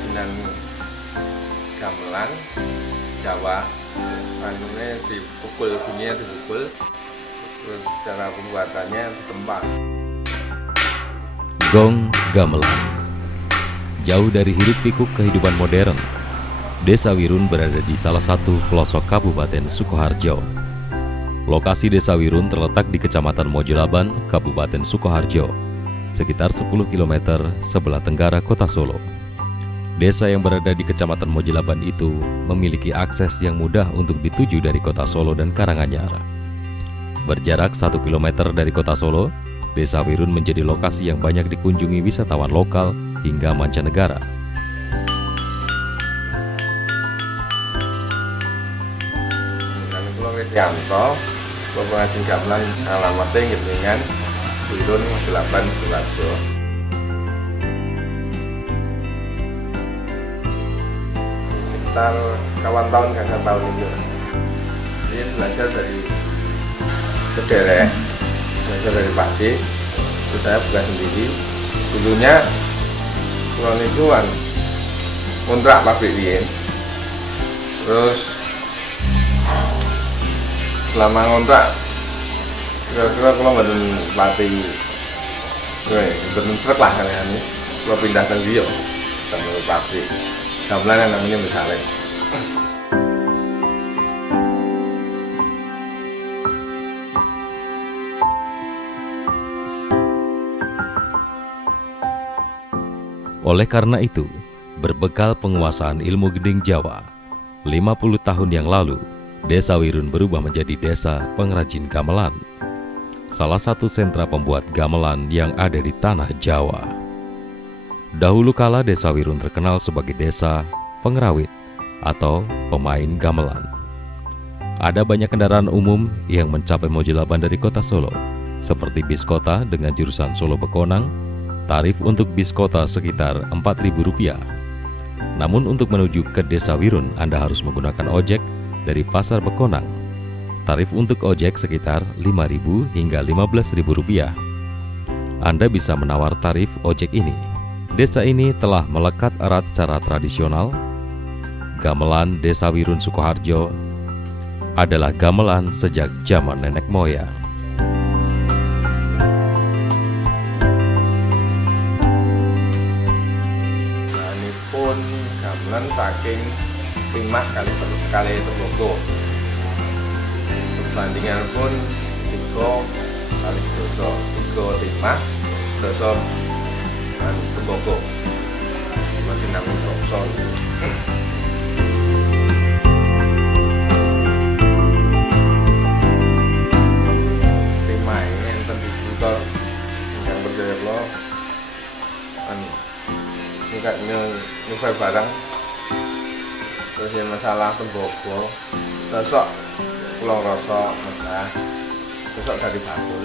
kerajinan gamelan Jawa. Manunya dipukul, bunyinya dipukul, terus cara pembuatannya ditempa. Gong Gamelan. Jauh dari hiruk-pikuk kehidupan modern, Desa Wirun berada di salah satu pelosok Kabupaten Sukoharjo. Lokasi Desa Wirun terletak di Kecamatan Mojolaban, Kabupaten Sukoharjo, sekitar 10 km sebelah tenggara kota Solo. Desa yang berada di Kecamatan Mojolaban itu memiliki akses yang mudah untuk dituju dari kota Solo dan Karanganyar. Berjarak 1 km dari kota Solo, Desa Wirun menjadi lokasi yang banyak dikunjungi wisatawan lokal hingga mancanegara. Kami Pulau Widianto, pengrajin gamelan alamatnya Ngilingan, Wirun, Mojolaban, Sukoharjo. Sekitar kawan tahun kakak tahun ini. Jadi belajar dari sederek, belajar dari pabrik, terus saya buka sendiri. Dulunya pulau lingkungan kontrak pabrik ini. Terus selama kontrak kira-kira kalau nggak pelatih truk lah kalian ini, kalau pindah ke Rio sampai pabrik gamelan yang namanya misalnya. Oleh karena itu, berbekal penguasaan ilmu gending Jawa, 50 tahun yang lalu, Desa Wirun berubah menjadi desa pengrajin gamelan, salah satu sentra pembuat gamelan yang ada di tanah Jawa. Dahulu kala Desa Wirun terkenal sebagai desa pengerawit atau pemain gamelan. Ada banyak kendaraan umum yang mencapai Mojolaban dari kota Solo, seperti bis kota dengan jurusan Solo Bekonang. Tarif untuk bis kota sekitar Rp4.000. Namun untuk menuju ke Desa Wirun, Anda harus menggunakan ojek dari Pasar Bekonang. Tarif untuk ojek sekitar Rp5.000 hingga Rp15.000. Anda bisa menawar tarif ojek ini. Desa ini telah melekat erat secara tradisional. Gamelan Desa Wirun Sukoharjo adalah gamelan sejak zaman nenek moyang. Gamelan saking timah kali Tembogo. Perbandingan pun 3 kali doso, 3 timah, doso Tembogo. Masih namanya doso. Timah ini enten dibuka yang berdaya lo. Ini kayak nyupai barang. Terus yang masalah Tembogo, sosok pulau rosok Mekah, sosok dari Batul.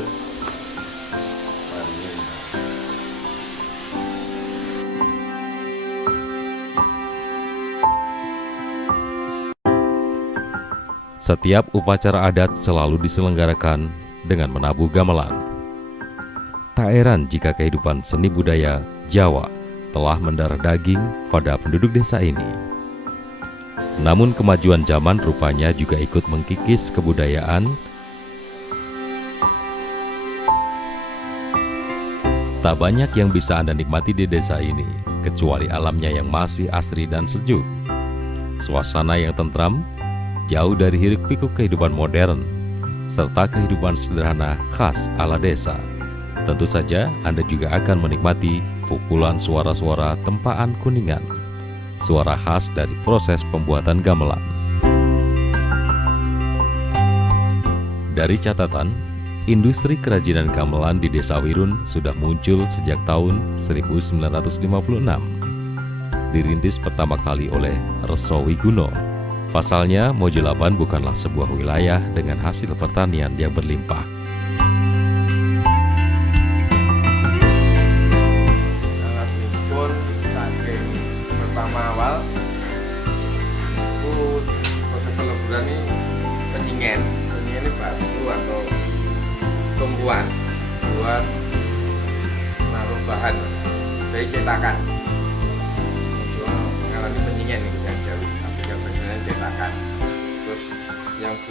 Setiap upacara adat selalu diselenggarakan dengan menabuh gamelan. Tak heran jika kehidupan seni budaya Jawa telah mendarah daging pada penduduk desa ini. Namun kemajuan zaman rupanya juga ikut mengkikis kebudayaan. Tak banyak yang bisa Anda nikmati di desa ini, kecuali alamnya yang masih asri dan sejuk. Suasana yang tentram, jauh dari hiruk-pikuk kehidupan modern, serta kehidupan sederhana khas ala desa. Tentu saja Anda juga akan menikmati pukulan suara-suara tempaan kuningan, suara khas dari proses pembuatan gamelan. Dari catatan, industri kerajinan gamelan di Desa Wirun sudah muncul sejak tahun 1956. Dirintis pertama kali oleh Reso Wiguno. Pasalnya, Mojolaban bukanlah sebuah wilayah dengan hasil pertanian yang berlimpah. Awal itu proses peleburan ini penyingen ini batu atau tumbuhan buat naruh bahan dari cetakan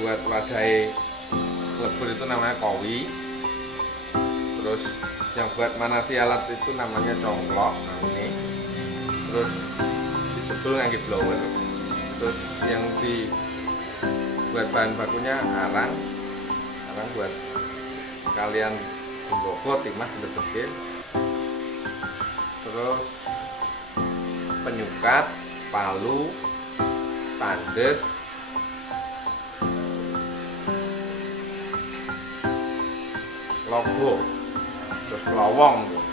buat wadai lebur itu namanya kowi. Terus yang buat manasi alat itu namanya congklok. Nah ini. Terus disebul ngangge blower. Terus yang buat bahan bakunya arang buat kalian Bogo, timah, lebet. Terus penyukat, palu, tandes, logo, terus kelowong tuh.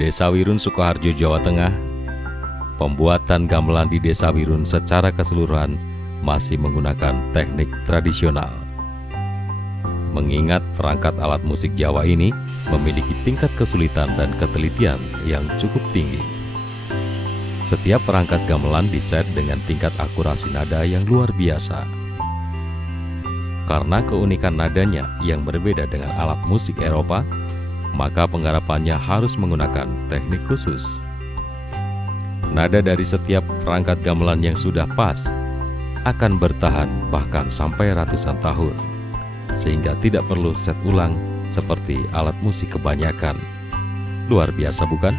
Desa Wirun, Sukoharjo, Jawa Tengah. Pembuatan gamelan di Desa Wirun secara keseluruhan masih menggunakan teknik tradisional. Mengingat perangkat alat musik Jawa ini memiliki tingkat kesulitan dan ketelitian yang cukup tinggi. Setiap perangkat gamelan diset dengan tingkat akurasi nada yang luar biasa. Karena keunikan nadanya yang berbeda dengan alat musik Eropa, maka penggarapannya harus menggunakan teknik khusus. Nada dari setiap perangkat gamelan yang sudah pas akan bertahan bahkan sampai ratusan tahun, sehingga tidak perlu set ulang seperti alat musik kebanyakan. Luar biasa bukan?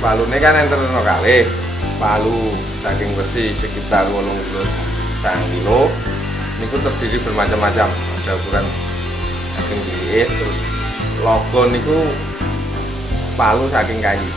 Palune kan enten kali. Palu saking besi sekitar 80 kilo. Niku terdiri bermacam-macam. Ada ukuran saking cilik, terus logo niku palu saking kayu.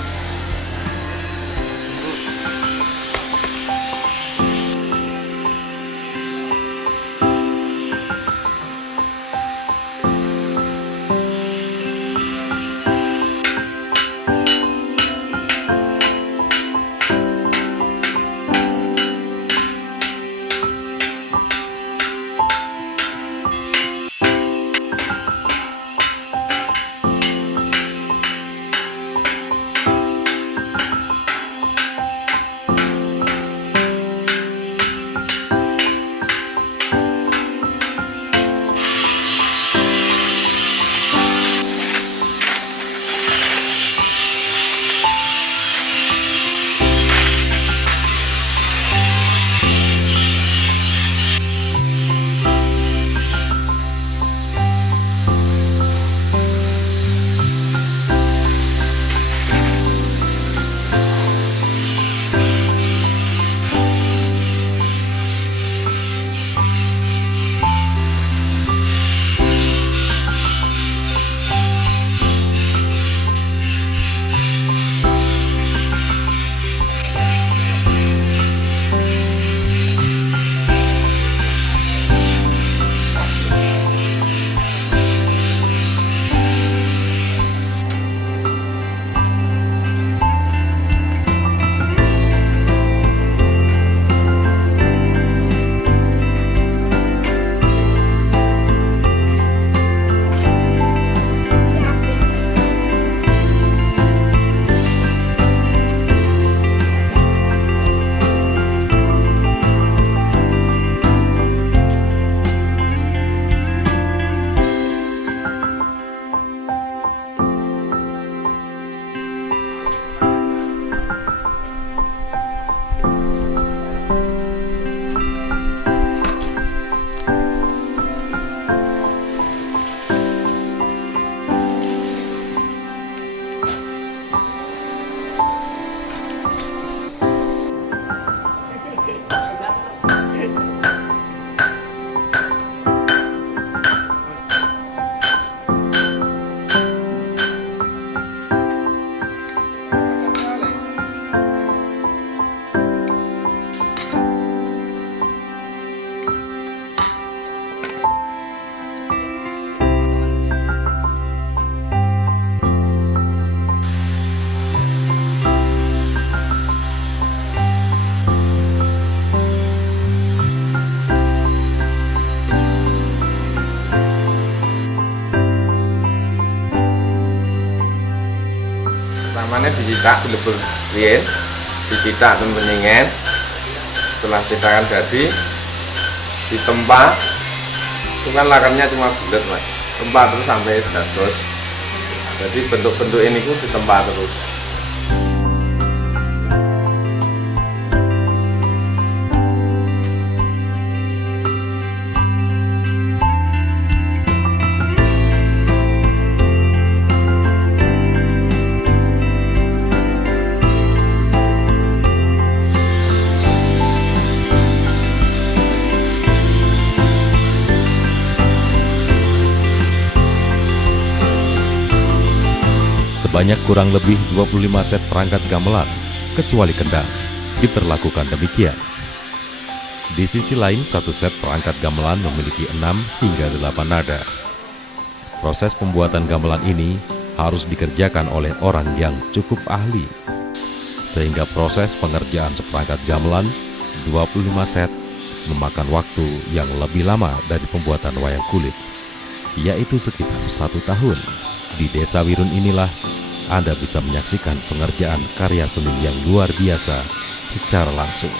Pertamanya dicicak dilebur riyen, dicicak dan penyingen. Setelah citakan jadi ditempa, itu kan lakannya cuma bulat mas, tempat terus sampai dados. Jadi bentuk-bentuk ini ku ditempa terus. Sebanyak kurang lebih 25 set perangkat gamelan, kecuali kendang, diperlakukan demikian. Di sisi lain, satu set perangkat gamelan memiliki 6 hingga 8 nada. Proses pembuatan gamelan ini harus dikerjakan oleh orang yang cukup ahli, sehingga proses pengerjaan seperangkat gamelan 25 set memakan waktu yang lebih lama dari pembuatan wayang kulit, yaitu sekitar 1 tahun. Di Desa Wirun inilah Anda bisa menyaksikan pengerjaan karya seni yang luar biasa secara langsung.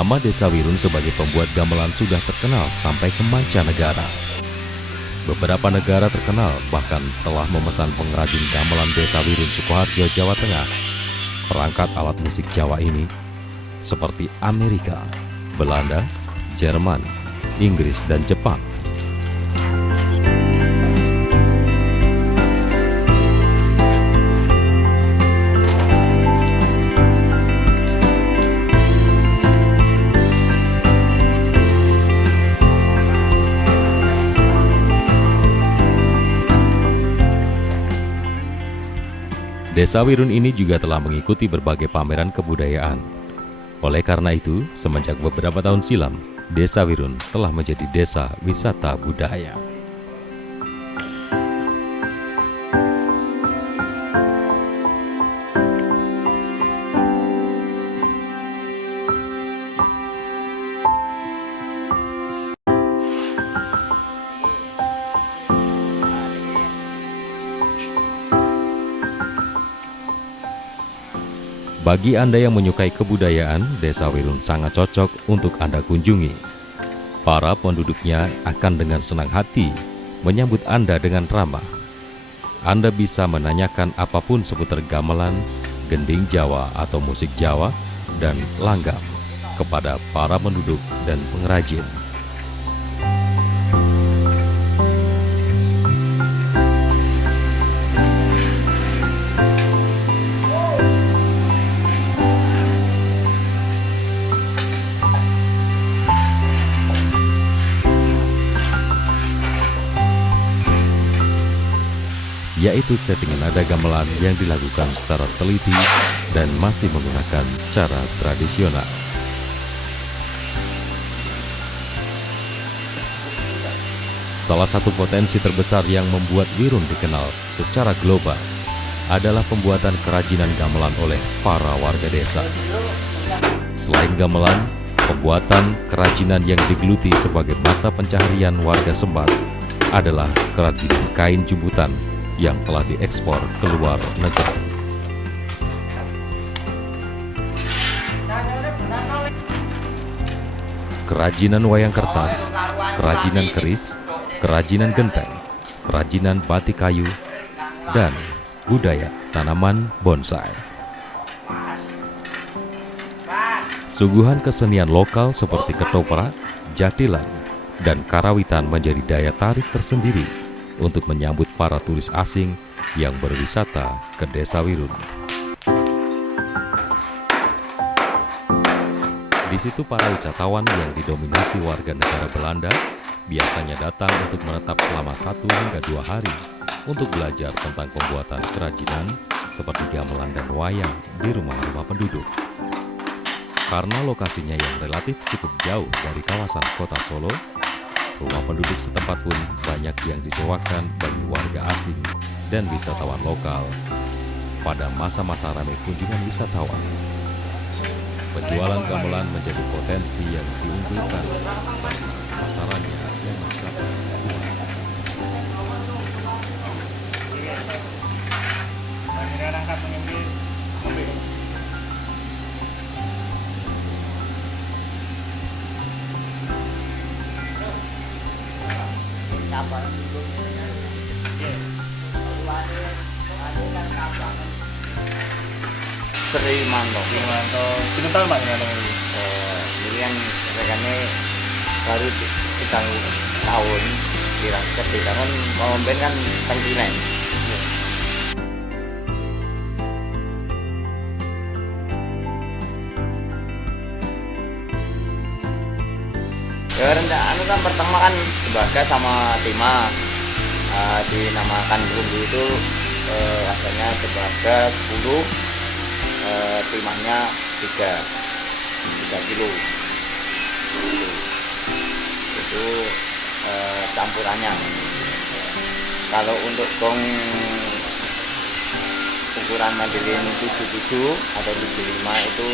Nama Desa Wirun sebagai pembuat gamelan sudah terkenal sampai ke mancanegara. Beberapa negara terkenal bahkan telah memesan pengrajin gamelan Desa Wirun Sukoharjo, Jawa Tengah perangkat alat musik Jawa ini, seperti Amerika, Belanda, Jerman, Inggris, dan Jepang. Desa Wirun ini juga telah mengikuti berbagai pameran kebudayaan. Oleh karena itu, semenjak beberapa tahun silam, Desa Wirun telah menjadi desa wisata budaya. Bagi Anda yang menyukai kebudayaan, Desa Wirun sangat cocok untuk Anda kunjungi. Para penduduknya akan dengan senang hati menyambut Anda dengan ramah. Anda bisa menanyakan apapun seputar gamelan, gending Jawa atau musik Jawa, dan langgam kepada para penduduk dan pengrajin. Yaitu settingan nada gamelan yang dilakukan secara teliti dan masih menggunakan cara tradisional. Salah satu potensi terbesar yang membuat Wirun dikenal secara global adalah pembuatan kerajinan gamelan oleh para warga desa. Selain gamelan, pembuatan kerajinan yang digeluti sebagai mata pencaharian warga setempat adalah kerajinan kain jumbutan yang telah diekspor ke luar negeri. Kerajinan wayang kertas, kerajinan keris, kerajinan genteng, kerajinan batik kayu, dan budaya tanaman bonsai. Suguhan kesenian lokal seperti ketoprak, jatilan, dan karawitan menjadi daya tarik tersendiri untuk menyambut para turis asing yang berwisata ke Desa Wirun. Di situ para wisatawan yang didominasi warga negara Belanda biasanya datang untuk menetap selama 1 hingga 2 hari untuk belajar tentang pembuatan kerajinan seperti gamelan dan wayang di rumah-rumah penduduk. Karena lokasinya yang relatif cukup jauh dari kawasan kota Solo, rumah penduduk setempat pun banyak yang disewakan bagi warga asing dan wisatawan lokal pada masa-masa ramai kunjungan wisatawan. Penjualan gamelan menjadi potensi yang diunggulkan karena pasarannya yang sangat luas. Primanto. Pinten tahun Pak dengan ini? Ini yang rekannya baru 3 tahun kira-kira kan ngomben kan tangkiran. Ya rendah anu kan pertama kan Sebaga sama Tima dinamakan perunggu itu harganya Sebaga 10, timahnya 3 kilo itu campurannya. Kalau untuk gong ukuran mandolin 77 atau 75 itu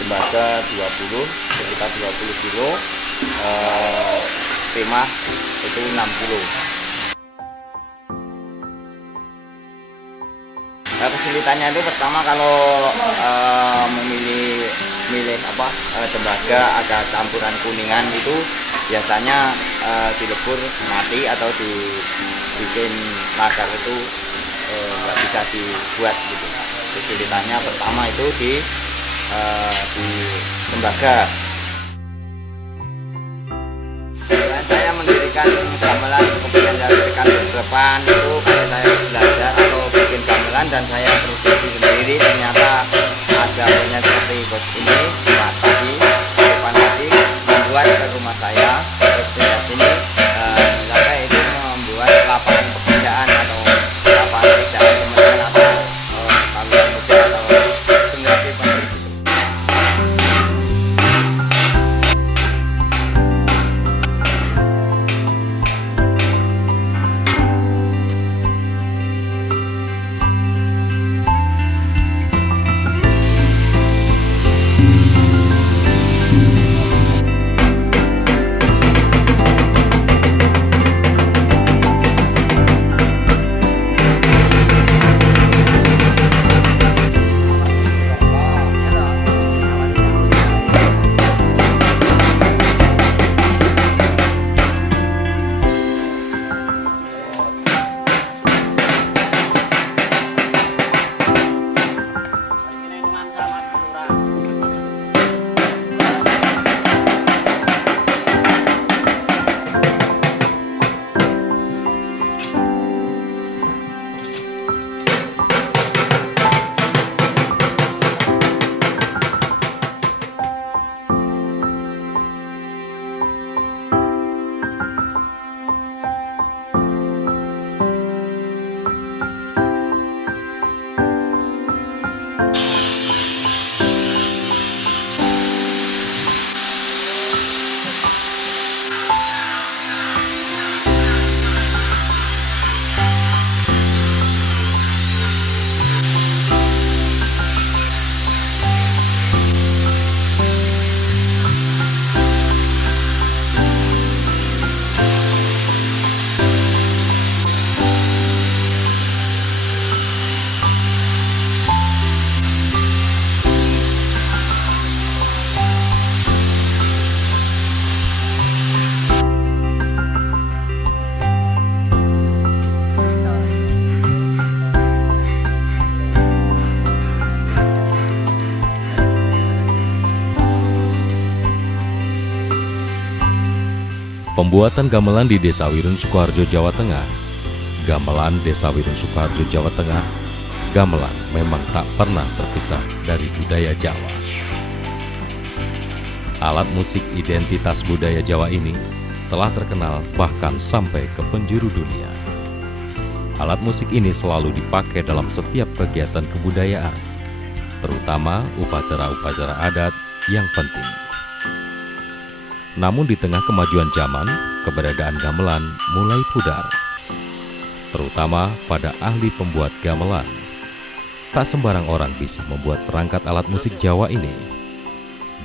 Sebaga 20, sekitar 20 kilo, timah itu 6 kilo. Kesulitannya itu pertama kalau memilih milih tembaga ada campuran kuningan itu biasanya dilebur mati atau dibikin lagar itu nggak bisa dibuat gitu. Kesulitannya pertama itu di tembaga. Saya mendirikan gamelan, kemudian saya berikan beberapa itu karena saya belajar atau bikin gamelan dan saya produksi sendiri, ternyata ada punya seperti bos ini Pak tadi depan tadi membuat ke rumah saya terus pindah sini sampai itu membuat lapangan pekerjaan atau lapangan pekerjaan teman-teman atau kawan muda atau generasi penerus. Pembuatan gamelan di Desa Wirun Sukoharjo, Jawa Tengah. Gamelan Desa Wirun Sukoharjo, Jawa Tengah. Gamelan memang tak pernah terpisah dari budaya Jawa. Alat musik identitas budaya Jawa ini telah terkenal bahkan sampai ke penjuru dunia. Alat musik ini selalu dipakai dalam setiap kegiatan kebudayaan, terutama upacara-upacara adat yang penting. Namun di tengah kemajuan zaman, keberadaan gamelan mulai pudar, terutama pada ahli pembuat gamelan. Tak sembarang orang bisa membuat perangkat alat musik Jawa ini.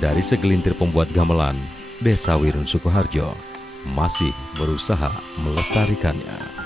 Dari segelintir pembuat gamelan, Desa Wirun Sukoharjo masih berusaha melestarikannya.